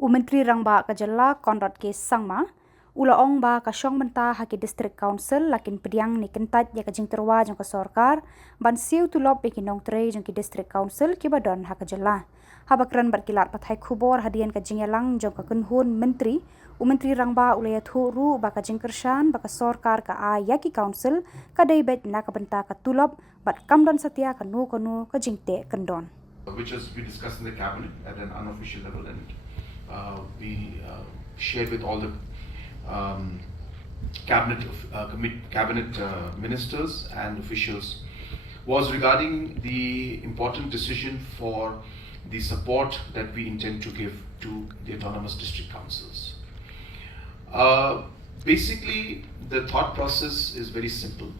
Menteri Rangba Khubor Konrad ke Sangma, Ulaong ba ka Shong menta haki District Council lakin Pdiang ni Kyntait ya ka jing terwa jong ka Sorkar, ban siu Tulop be kinong tre jong ki District Council ki badon Khubborjylla. Habakran berkilat pathai Khubor hadian ka jingyalang jong ka kunhun Menteri, Menteri Rangba ulaya thuru ba ka jing kersan ba ka Sorkar ka a ya ki Council ka daibet na ka benta ka Tulop bat kamdon satia ka nu ka jingte kendon. Which has been discussed in the cabinet at an unofficial level, and we shared with all the cabinet ministers and officials, was regarding the important decision for the support that we intend to give to the autonomous district councils. Basically, the thought process is very simple,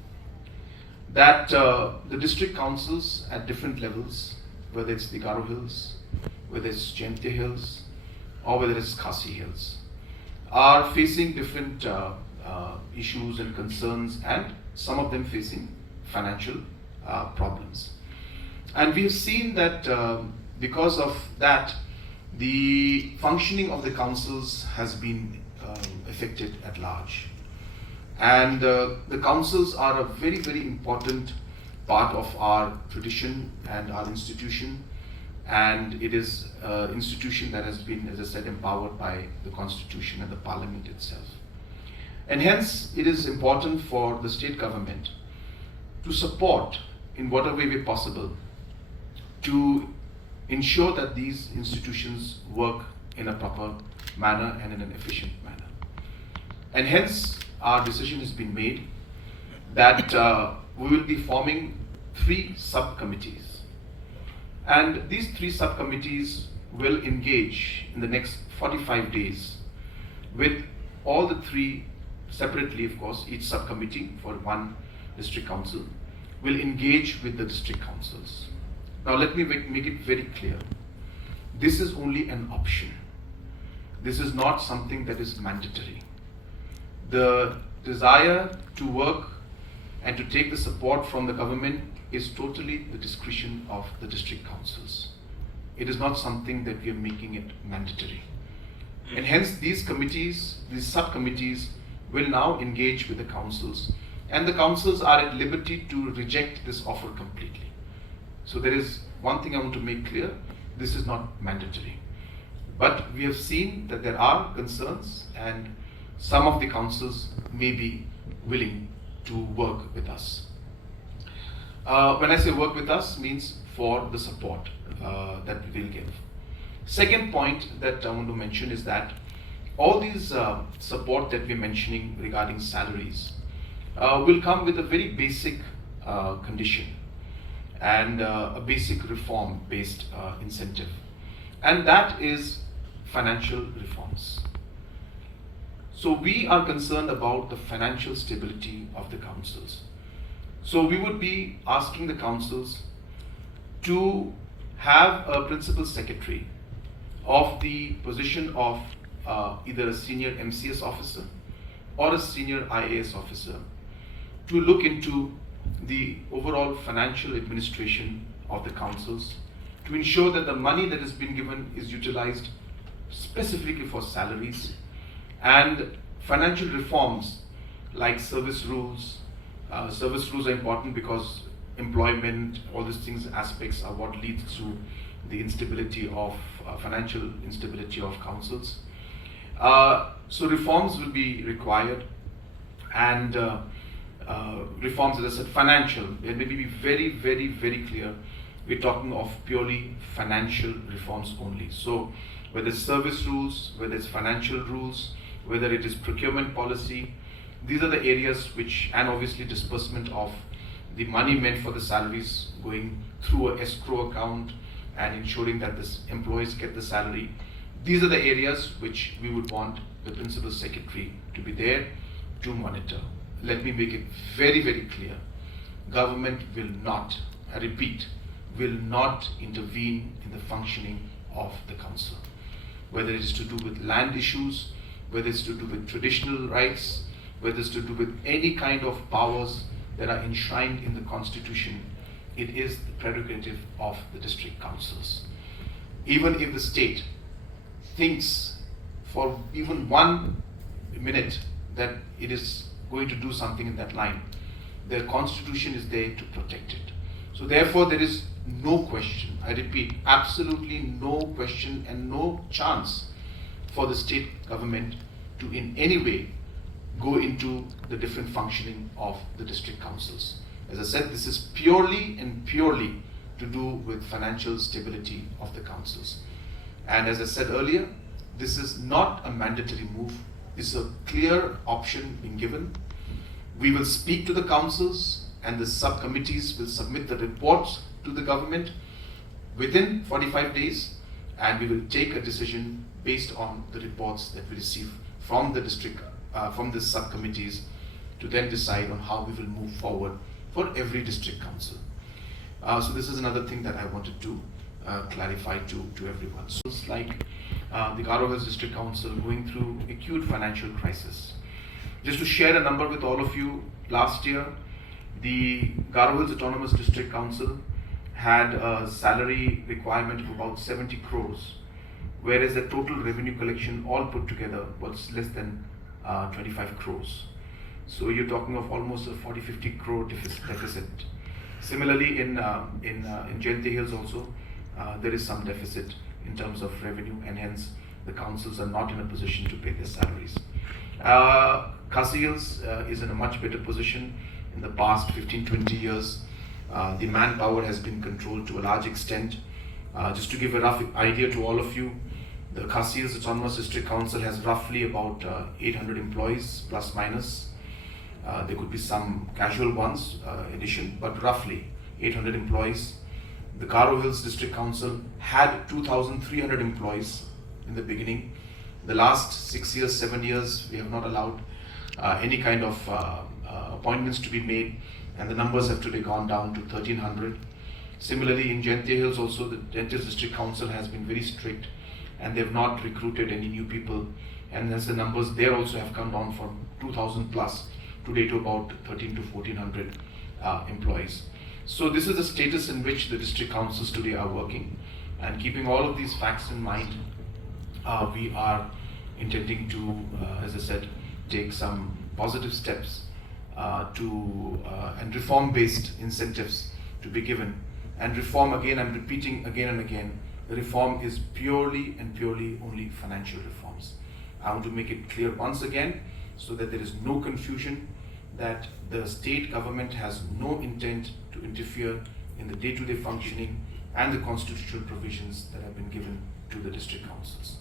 that the district councils at different levels, whether it's the Garo Hills, whether it's Kyntait Hills, or whether it's Khasi Hills, are facing different issues and concerns, and some of them facing financial problems. And we have seen that because of that, the functioning of the councils has been affected at large. And the councils are a very, very important part of our tradition and our institution, and it is an institution that has been, as I said, empowered by the constitution and the parliament itself. And hence it is important for the state government to support in whatever way possible to ensure that these institutions work in a proper manner and in an efficient manner. And hence our decision has been made that we will be forming 3 subcommittees. And these 3 subcommittees will engage in the next 45 days with all the 3 separately, of course. Each subcommittee for one district council will engage with the district councils. Now let me make it very clear. This is only an option. This is not something that is mandatory. The desire to work and to take the support from the government is totally the discretion of the district councils. It is not something that we are making it mandatory. And hence these committees, these subcommittees will now engage with the councils, and the councils are at liberty to reject this offer completely. So there is one thing I want to make clear: this is not mandatory. But we have seen that there are concerns, and some of the councils may be willing to work with us. When I say work with us, means for the support that we will give. Second point that I want to mention is that all these support that we're mentioning regarding salaries will come with a very basic condition and a basic reform-based incentive, and that is financial reforms. So we are concerned about the financial stability of the councils. So we would be asking the councils to have a principal secretary of the position of either a senior MCS officer or a senior IAS officer to look into the overall financial administration of the councils, to ensure that the money that has been given is utilized specifically for salaries, and financial reforms like service rules. Service rules are important because employment, all these things, aspects are what leads to the instability of financial instability of councils. So reforms will be required, and reforms, as I said, financial. Let me be very, very, very clear. We're talking of purely financial reforms only. So whether it's service rules, whether it's financial rules, whether it is procurement policy, these are the areas which, and obviously disbursement of the money meant for the salaries going through a escrow account and ensuring that this employees get the salary. These are the areas which we would want the principal secretary to be there to monitor. Let me make it very, very clear. Government will not, I repeat, will not intervene in the functioning of the council. Whether it is to do with land issues, whether it's to do with traditional rights, whether it's to do with any kind of powers that are enshrined in the constitution, it is the prerogative of the district councils. Even if the state thinks for even 1 minute that it is going to do something in that line, the constitution is there to protect it. So therefore there is no question, I repeat, absolutely no question and no chance for the state government to in any way go into the different functioning of the district councils. As I said, this is purely and purely to do with financial stability of the councils. And as I said earlier, this is not a mandatory move. It's a clear option being given. We will speak to the councils and the subcommittees will submit the reports to the government within 45 days, and we will take a decision based on the reports that we receive from the district, from the subcommittees, to then decide on how we will move forward for every district council. So this is another thing that I wanted to clarify to everyone. So it's like the Garo Hills District Council going through acute financial crisis. Just to share a number with all of you, last year the Garo Hills Autonomous District Council had a salary requirement of about 70 crores, whereas the total revenue collection all put together was less than 25 crores. So you're talking of almost a 40-50 crore deficit. Similarly, in Kyntait Hills also, there is some deficit in terms of revenue, and hence the councils are not in a position to pay their salaries. Khasi Hills is in a much better position. In the past 15-20 years, the manpower has been controlled to a large extent. Just to give a rough idea to all of you, the Khasi Hills Autonomous District Council has roughly about 800 employees, plus minus. There could be some casual ones, addition, but roughly 800 employees. The Garo Hills District Council had 2,300 employees in the beginning. The last 6 years, 7 years, we have not allowed any kind of appointments to be made, and the numbers have today gone down to 1,300. Similarly, in Kyntait Hills also, the Kyntait District Council has been very strict, and they have not recruited any new people, and hence the numbers there also have come down from 2,000 plus today to about 1,300 to 1,400 employees. So this is the status in which the district councils today are working, and keeping all of these facts in mind, we are intending to, as I said, take some positive steps and reform-based incentives to be given. And reform, again, I'm repeating again and again, the reform is purely and purely only financial reforms. I want to make it clear once again, so that there is no confusion, that the state government has no intent to interfere in the day-to-day functioning and the constitutional provisions that have been given to the district councils.